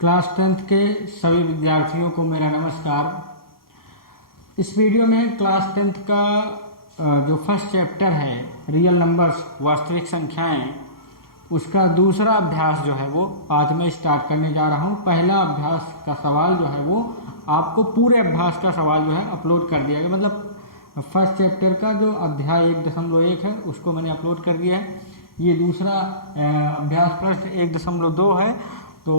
Class 10th के सभी विद्यार्थियों को मेरा नमस्कार। इस वीडियो में क्लास 10th का जो फर्स्ट चैप्टर है रियल नंबर्स वास्तविक संख्याएं, उसका दूसरा अभ्यास जो है वो आज मैं स्टार्ट करने जा रहा हूँ। पहला अभ्यास का सवाल जो है वो आपको पूरे अभ्यास का सवाल जो है अपलोड कर दिया गया, मतलब फर्स्ट चैप्टर का जो अध्याय 1.1 है उसको मैंने अपलोड कर दिया है। ये दूसरा अभ्यास प्रश्न 1.2 है। तो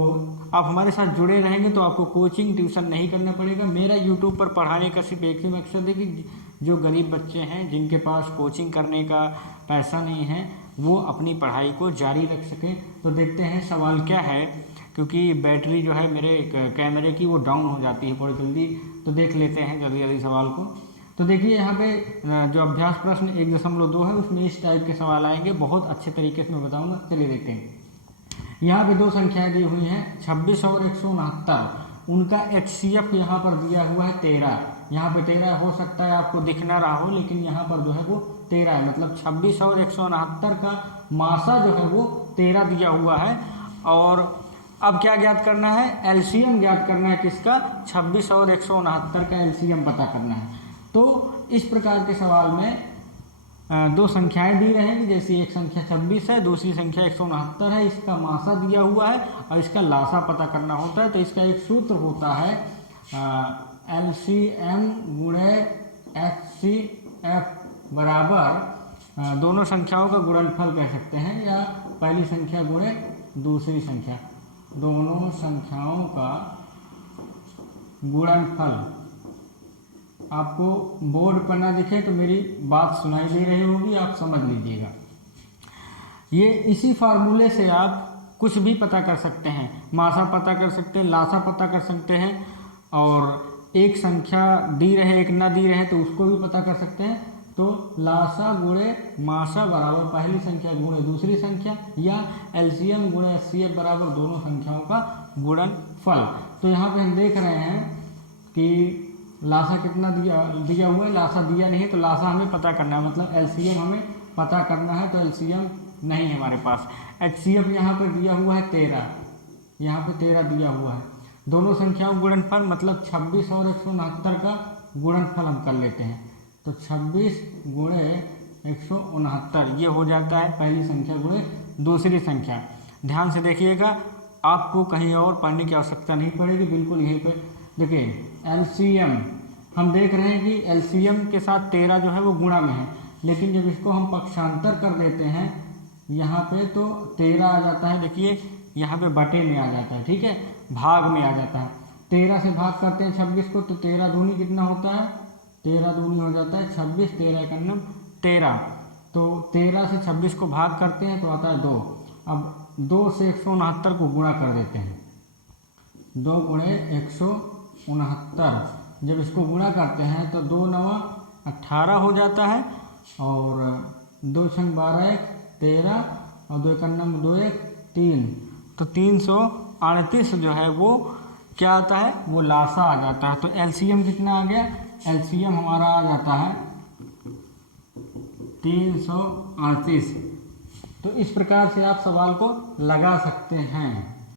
आप हमारे साथ जुड़े रहेंगे तो आपको कोचिंग ट्यूशन नहीं करना पड़ेगा। मेरा यूट्यूब पर पढ़ाने का सिर्फ एक ही मकसद है कि जो गरीब बच्चे हैं जिनके पास कोचिंग करने का पैसा नहीं है वो अपनी पढ़ाई को जारी रख सकें। तो देखते हैं सवाल क्या है, क्योंकि बैटरी जो है मेरे कैमरे की वो डाउन हो जाती है बहुत जल्दी। तो देख लेते हैं जल्दी जल्दी सवाल को। तो देखिए यहाँ पे जो अभ्यास प्रश्न 1.2 है उसमें इस टाइप के सवाल आएंगे, बहुत अच्छे तरीके से मैं बताऊँगा। चलिए देखते हैं। यहाँ पे दो संख्याएं दी हुई हैं 26 और 169। उनका HCF यहाँ पर दिया हुआ है 13। यहाँ पे 13 हो सकता है आपको दिख ना रहा हो, लेकिन यहाँ पर जो है वो 13 है, मतलब 26 और 169 का मासा जो है वो 13 दिया हुआ है। और अब क्या ज्ञात करना है? LCM ज्ञात करना है। किसका? 26 और 169 का LCM पता करना है। तो इस प्रकार के सवाल में दो संख्याएं दी रहेंगी, जैसे एक संख्या 26 है, दूसरी संख्या 169 है। इसका मासा दिया हुआ है और इसका लासा पता करना होता है। तो इसका एक सूत्र होता है LCM गुणे HCF बराबर दोनों संख्याओं का गुणनफल कह सकते हैं, या पहली संख्या गुणे दूसरी संख्या, दोनों संख्याओं का गुणनफल। आपको बोर्ड पर ना दिखे तो मेरी बात सुनाई दे रही होगी, आप समझ लीजिएगा। ये इसी फार्मूले से आप कुछ भी पता कर सकते हैं, मासा पता कर सकते हैं, लासा पता कर सकते हैं, और एक संख्या दी रहे एक ना दी रहे तो उसको भी पता कर सकते हैं। तो लासा गुणे मासा बराबर पहली संख्या गुणे दूसरी संख्या, या LCM गुणे HCF बराबर दोनों संख्याओं का गुणनफल। तो यहाँ पे हम देख रहे हैं कि लासा कितना दिया हुआ है, लासा दिया नहीं है तो लासा हमें पता करना है, मतलब LCM हमें पता करना है। तो LCM नहीं है हमारे पास। HCF यहाँ पर दिया हुआ है 13, यहाँ पे 13 दिया हुआ है। दोनों संख्याओं गुणनफल मतलब 26 और 169 का गुणनफल हम कर लेते हैं। तो 26 गुणे 169 ये हो जाता है पहली संख्या गुणे दूसरी संख्या। ध्यान से देखिएगा, आपको कहीं और पढ़ने की आवश्यकता नहीं पड़ेगी, बिल्कुल यहीं पर देखिए। LCM हम देख रहे हैं कि LCM के साथ 13 जो है वो गुणा में है, लेकिन जब इसको हम पक्षांतर कर देते हैं यहाँ पे तो 13 आ जाता है। देखिए यहाँ पे बटे में आ जाता है, ठीक है, भाग में आ जाता है। 13 से भाग करते हैं 26 को तो 13 दूनी कितना होता है? 13 दूनी हो जाता है 26, 13 एकन्नम 13। तो 13 से 26 को भाग करते हैं तो आता है 2। अब 2 से 169 को गुणा कर देते हैं, 2 गुणे 169। जब इसको गुणा करते हैं तो 2 9 18 हो जाता है, और 2 6 12 13 और 2 एकन्नम 2 1 3। तो 338 जो है वो क्या आता है? वो लासा आ जाता है। तो LCM कितना आ गया? LCM हमारा आ जाता है 338। तो इस प्रकार से आप सवाल को लगा सकते हैं।